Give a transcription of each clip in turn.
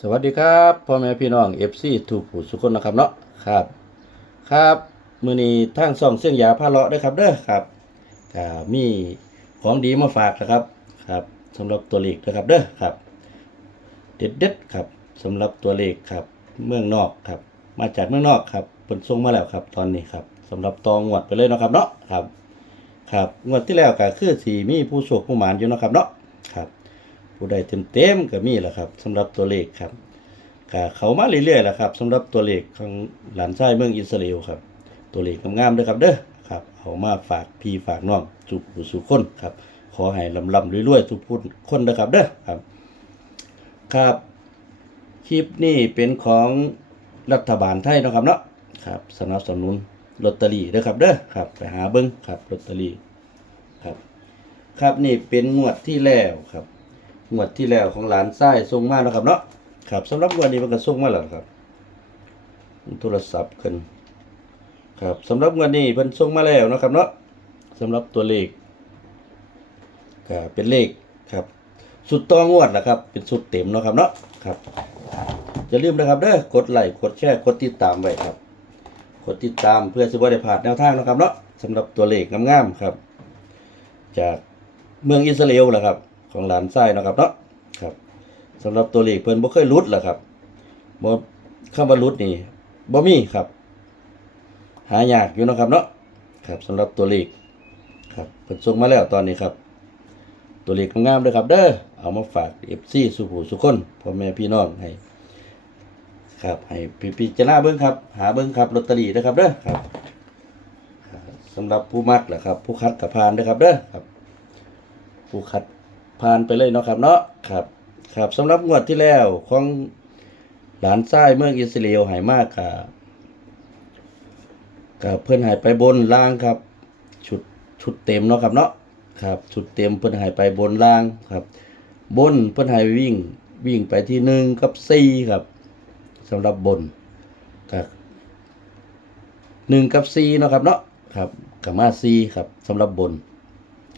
สวัสดีครับพ่อแม่พี่น้อง FC ถูกผู้สุคนนะครับเนาะครับ ครับมือนี้ทางซ่องเสียงยาพาเลาะด้อครับเด้อครับก็มีของดีมาฝากนะครับครับสำหรับตัวเลขนะครับเด้อครับ เด็ดเด็ดครับสำหรับตัวเลขครับ เมืองนอกครับ มาจากเมืองนอกครับเพิ่นส่งมาแล้วครับ ตอนนี้ครับสำหรับตองวดไปเลยนะครับเนาะครับ ครับงวดที่แล้วก็คือสีมีผู้โชคผู้หมานอยู่นะครับเนาะครับ ผู้ใดเต็มๆก็มีแหละครับสำหรับตัวเลขครับก็เขามาเรื่อยๆแหละครับสำหรับตัวเลขของหลานชายเมืองอิสราเอลครับ ตัวเลขงามๆเด้อครับเด้อครับเอามาฝากพี่ฝากน้องจุผู้สุคนครับ ขอให้ลำๆรวยๆทุกผู้คนเด้อครับเด้อครับ ครับคลิปนี้เป็นของรัฐบาลไทยนะครับเนาะครับสนับสนุนลอตเตอรี่เด้อครับเด้อครับไปหาเบิ้งครับลอตเตอรี่ครับ ครับนี่เป็นงวดที่แล้วครับ งวดที่แล้วของหลานไส้ส่งมาแล้วครับเนาะครับสำหรับวดนี้มันก็ส่งมาแล้วครับ โทรศัพท์กันครับสำหรับวดนี้เพิ่นส่งมาแล้วนะครับเนาะสำหรับตัวเลขก็เป็นเลขครับ สุดตองวดนะครับ เป็นสุดเต็มเนาะครับเนาะครับอย่าลืมนะครับเด้อกดไลค์กดแชร์กดติดตามไว้ครับ กดติดตามเพื่อจะบ่ได้พลาดแนวทางนะครับเนาะสำหรับตัวเลขงามๆครับ จากเมืองอิสราเอลแหละครับ ของหลานไส้นาะครับเนาะครับสำหรับตัวเลขเพิ่นบ่เคยหลุดแหละครับบ่คำว่าหลุดนี่บ่มีครับ หายากอยู่เนาะครับเนาะครับสำหรับตัวเลขครับเพิ่นส่งมาแล้วตอนนี้ครับ ตัวเลขงามๆเด้อครับ เด้อเอามาฝาก FC สุผู้สุคนพ่อแม่พี่น้องให้ครับให้พี่พิจารณาเบิ่งครับ หาเบิ่งครับลอตเตอรี่นะครับเด้อครับสำหรับผู้มักแหละครับ ผู้คัดกับพานเด้อครับเด้อครับ ผู้คัด ผ่านไปเลยเนาะครับเนาะครับ ครับสำหรับงวดที่แล้วของหลานทรายเมืองอิสราเอลหายมากกับกับเพื่อนหายไปบนล่างครับ ชุดชุดเต็มเนาะครับเนาะครับชุดเต็มเพื่อนหายไปบนล่างครับ บนเพื่อนหายวิ่งวิ่งไปที่หนึ่งกับสี่ครับสำหรับบนกับหนึ่งกับสี่เนาะครับเนาะครับกับมาสี่ครับสำหรับบน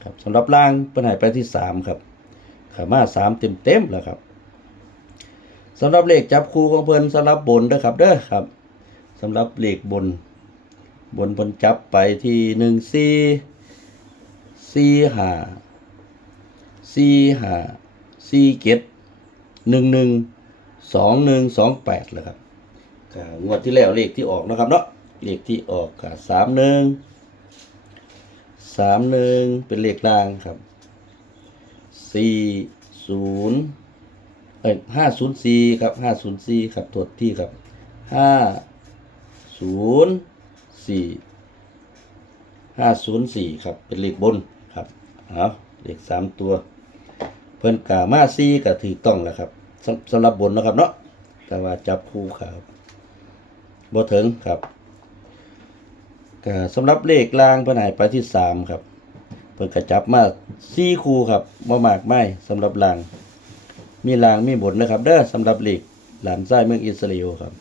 ครับสำหรับล่างเพิ่นให้ไปที่สามครับ ขามาสามเต็มเต็มๆแล้วครับสำหรับเลขจับคู่ของเพิ่นสำหรับบนเด้อครับเด้อครับสำหรับเลขบน บนเพิ่นจับไปที่หนึ่งสี่สี่ห้าสี่ห้าสี่เจ็ดหนึ่งหนึ่งสองหนึ่งสองแปดเลยครับก็งวดที่แล้วเลขที่ออกนะครับเนาะเลขที่ออกสามหนึ่งสามหนึ่งเป็นเลขล่างครับ สี่ศูนย์เอ้ยห้าศูนย์สี่ครับห้าศูนย์สี่ครับตรวจที่ครับห้าศูนย์สี่ห้าศูนย์สี่ครับเป็นเลขบนครับเอาเลขสามตัว เพิ่นกามาซี่ก็ถือต้องแล้วครับสำสำหรับบนนะครับเนาะแต่ว่าจับคู่ครับบ่ถึงครับก็สำหรับเลขล่างเพิ่นให้ไปที่สามครับ เพิ่นก็จับมาสี่คูครับบ่มากไม่สำหรับลาง มีลางมีบนนะครับ เด้อสำหรับเลขหลานซ้ายเมืองอิสราเอลครับ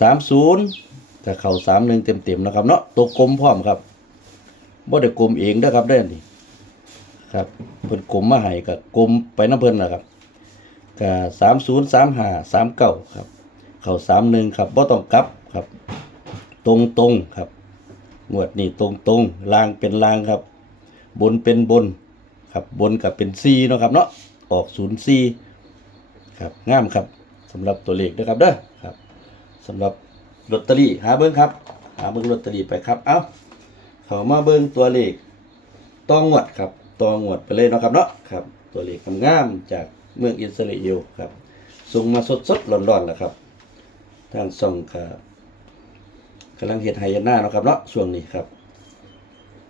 สามศูนย์ก็เข้าสามหนึ่งเต็มๆนะครับเนาะตัวกลมพร้อมครับบ่ได้กลมเองเด้อครับเด้อนี่ครับเพิ่นกลมมาให้ก็กลมไปน้ำเพิ่นนะครับก็สามศูนย์สามห้าสามเก้าครับ เข้าสามหนึ่งครับบ่ต้องกลับครับ ตรงๆครับงวดนี้ตรงตรงลางเป็นลางครับ บนเป็นบนครับบนกับเป็นซีเนาะครับเนาะออกศูนย์ซีครับงามครับสำหรับตัวเลขนะครับเด้อครับสำหรับลอตเตอรี่หาเบิ้งครับ หาเบิ้งลอตเตอรี่ไปครับเอ้าเขามาเบิ้งตัวเลขตองวดครับตองวดไปเลยเนาะครับเนาะครับตัวเลขงามๆจากเมืองอิสราเอลครับส่งมาสดๆร้อนๆแล้วครับทางส่องครับกำลังเฮ็ดไฮยาน่าเนาะครับเนาะช่วงนี้ครับ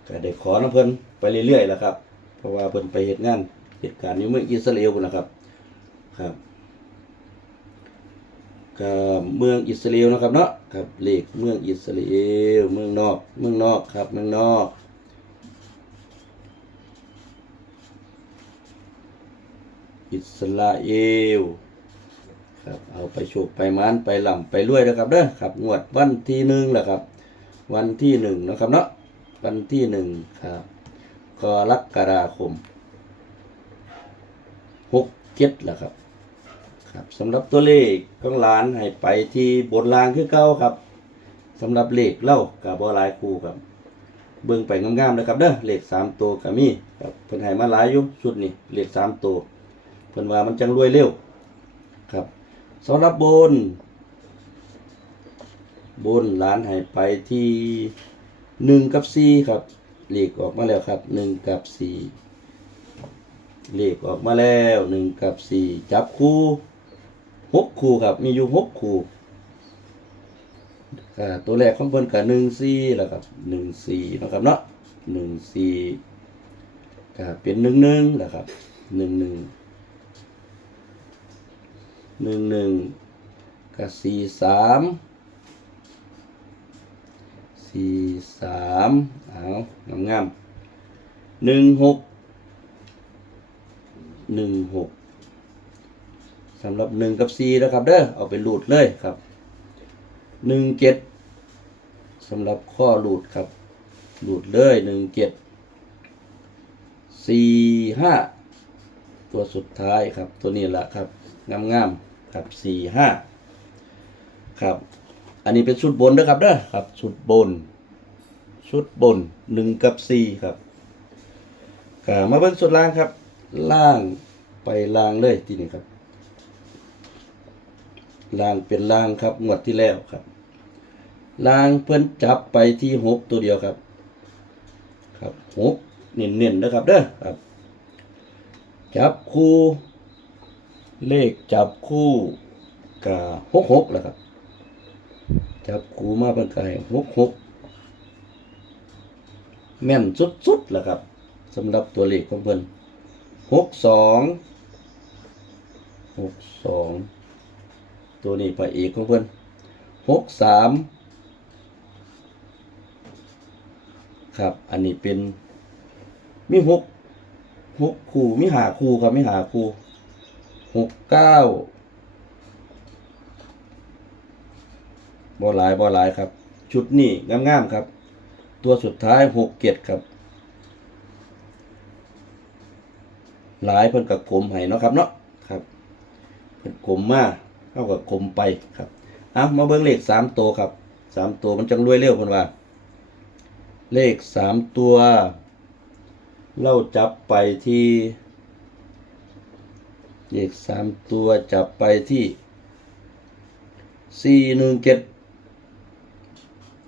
ก็ได้ขอน้ำเพิ่นไปเรื่อยๆแล้วครับ เพราะว่าเพิ่นไปเฮ็ดงานเหตุการณ์อยู่เมืองอิสราเอลนะครับครับก็เมืองอิสราเอลนะครับเนาะครับเลขเมืองอิสราเอลเมืองนอกเมืองนอกครับเมืองนอกอิสราเอลครับเอาไปโชคไปมานไปลำไปรวยนะครับเด้อครับงวดวันที่หนึ่งแหละครับ วันที่หนึ่งนะครับเนาะ วันที่หนึ่งครับกรกฎาคมหกเจ็ดแหละครับ ครับสำหรับตัวเลขของหลานให้ไปที่บนรางคือเก่าครับสำหรับเลขเล่ากับบ่หลายคู่ครับ เบิ่งไปงามๆนะครับเด้อเลขสามตัวก็มีครับเพิ่นให้มาหลายอยู่ชุดนี้เลขสามตัวเพิ่นว่ามันจังรวยเร็วครับสำหรับบน บนร้านให้ไปที่ หนึ่งกับสี่ครับเลขออกมาแล้วครับหนึ่งกับสี่เลขออกมาแล้วหนึ่งกับสี่จับคู่หกคู่ครับ มีอยู่หกคู่ตัวแรกของเพิ่นกับหนึ่งสี่แล้วครับหนึ่งสี่นะครับเนาะหนึ่งสี่ก็เป็นหนึ่งหนึ่งแล้วครับหนึ่งหนึ่งหนึ่งหนึ่งกับสี่สาม สี่สามเอางามงามหนึ่งหกหนึ่งหกสำหรับหนึ่งกับสี่นะครับเด้อเอาไปหลูดเลยครับหนึ่งเจ็ดสำหรับข้อหลูดครับหลูดเลยหนึ่งเจ็ดสี่ห้าตัวสุดท้ายครับตัวนี้แหละครับงามงามๆครับสี่ห้าครับ อันนี้เป็นชุดบนนะครับเด้อครับชุดบน ชุดบนหนึ่งกับสี่ครับก็มาเบิ่งชุดล่างครับ ล่างไปล่างเลยทีนี้ครับ ล่างเป็นล่างครับงวดที่แล้วครับล่างเพิ่นจับไปที่หกตัวเดียวครับ ครับหกเน้นๆนนะครับเด้อครับ จับคู่ เลขจับคู่กับหกหกแหละครับ จับคูมาเป็นไก่หกหกแม่นสุดๆแหละครับสำหรับตัวเลขของเพิ่นหกสองหกสองตัวนี้พระเอกของเพิ่นหกสามครับ อันนี้เป็นมีหกหกคู่มีหาคู่ครับมีหาคู่หกเก้า บ่หลายบ่หลายครับ ชุดนี้งามๆครับ ตัวสุดท้ายหกเกตครับ หลายเพิ่นกับกลมให้เนาะครับเนาะครับเพิ่นกลมมาเท่ากับกลมไปครับอะมาเบิ่งเลขสามตัวครับสามตัวมันจังรวยเร็วเพิ่นว่า เลขสามตัวเราจับไปที่เลขสามตัวจับไปที่สี่หนึ่งเจ็ด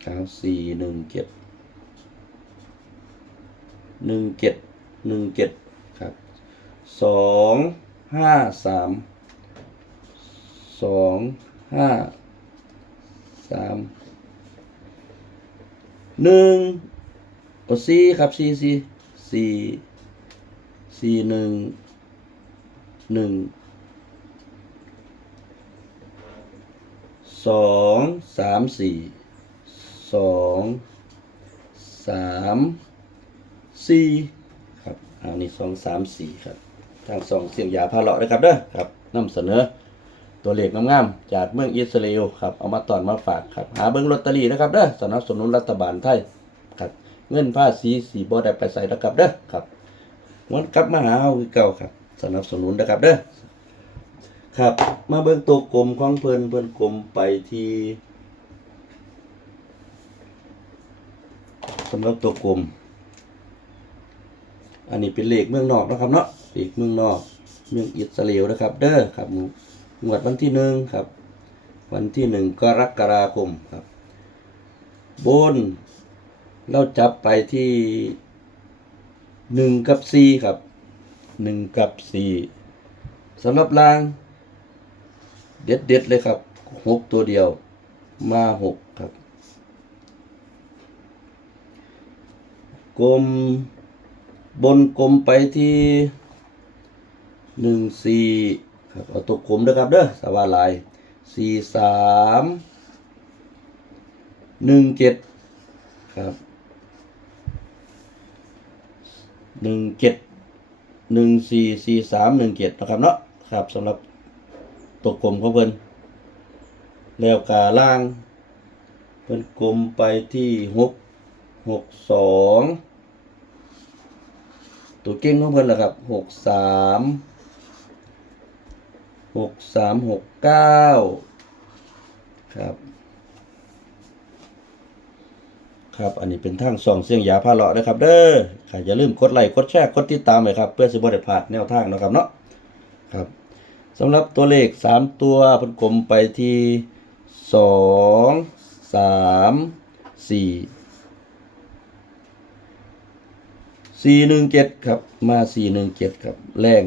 เก้าสี่หนึ่งเจ็ดหนึ่งเจ็ดหนึ่งเจ็ดครับสองห้าสามสองห้าสามหนึ่งโอสี่ครับสี่สี่สี่สี่หนึ่งหนึ่งสองสามสี่ สองสามสี่ครับอันนี้สองสามสี่ครับ ทางสองเสียงยาพาเลาะนะครับเด้อครับนำเสนอ ตัวเลขงามๆจากเมืองอิสราเอลครับ เอามาตอนมาฝากครับ หาเบิ้งลอตเตอรี่นะครับเด้อสนับสนุนรัฐบาลไทยครับ เงินภาษีสีบ่ได้ไปใส่นะครับเด้อครับวันกลับมาหาเอาคือเก่าครับ สนับสนุนนะครับเด้อครับ มาเบิ้งตัวกลมของเพิ่นเพิ่นกลมไปที่ สำหรับตัวกลม อันนี้เป็นเลขเมืองนอกนะครับเนาะเลขเมืองนอก เมืองอิสราเอลนะครับ เด้อครับงวดวันที่หนึ่งครับ วันที่หนึ่งกรกฎาคมครับ บน เราจับไปที่หนึ่งกับสี่ครับหนึ่งกับสี่สำหรับล่าง เด็ดเด็ดเลยครับหกตัวเดียวมาหกครับ กลม บนกลมไปที่หนึ่งสี่ครับเอาตัวกลมด้วยครับเด้อสวาลายสี่สามหนึ่งเจ็ดครับหนึ่งเจ็ดหนึ่งสี่สี่สามหนึ่งเจ็ดนะครับเนาะครับสำหรับตัวกลมของเพิ่นแล้วกาล่างเพิ่นกลมไปที่หก หกสองตัวเก่งของเพิ่นล่ะครับหกสามหกสามหกเก้าครับครับ อันนี้เป็นทางส่องเสียงยาพาเลาะนะครับ เด้อค่ะอย่าลืมกดไลค์กดแชร์กดติดตามไว้ครับ เพื่อสิบ่ได้พลาดแนวทางนะครับเนาะครับสำหรับตัวเลขสามตัวพิ่นกลมไปที่สอง สี่หนึ่งเจ็ดครับ มาสี่หนึ่งเจ็ดครับ แรง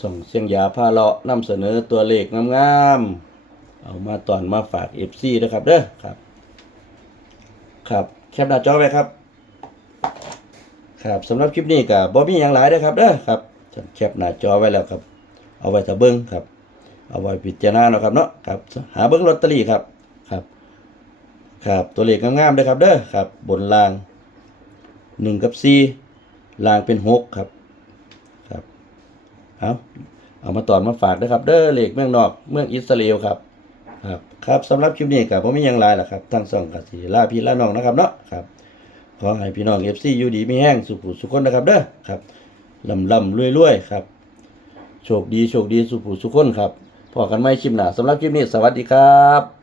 ส่งเสียงยาพาเลาะนำเสนอตัวเลขงามๆ เอามาตอนมาฝาก FC นะครับเด้อครับ ครับแคปหน้าจอไว้ครับ ครับสำหรับคลิปนี้ก็บ่มีหยังหลายเด้อครับเด้อครับฉันแคปหน้าจอไว้แล้วครับ เอาไว้ถ้าเบิ่งครับ เอาไว้พิจารณาเนาะครับเนาะครับ หาเบิ่งลอตเตอรี่ครับครับ ครับตัวเลขงามๆเด้อครับเด้อครับ บนล่าง 1กับ4ล่างเป็น6ครับครับเอาเอามาตอนมาฝากนะครับ เด้อเหล็กเมืองนอกเมืองอิสราเอลครับครับครับสำหรับคลิปนี้กับผมไมีหยังลายล่ะครับทั้งสองกับสิลาพี่ลาน้องนะครับเนาะครับขอให้พี่น้องเอฟซีอยู่ดีมีแห้งสุขุสุขคนนะครับเด้อครับลำลำรวยรวยครับ โชคดีโชคดีสุขุสุขคนครับพอกันไม่ชิมหนาสำหรับคลิปนี้สวัสดีครับ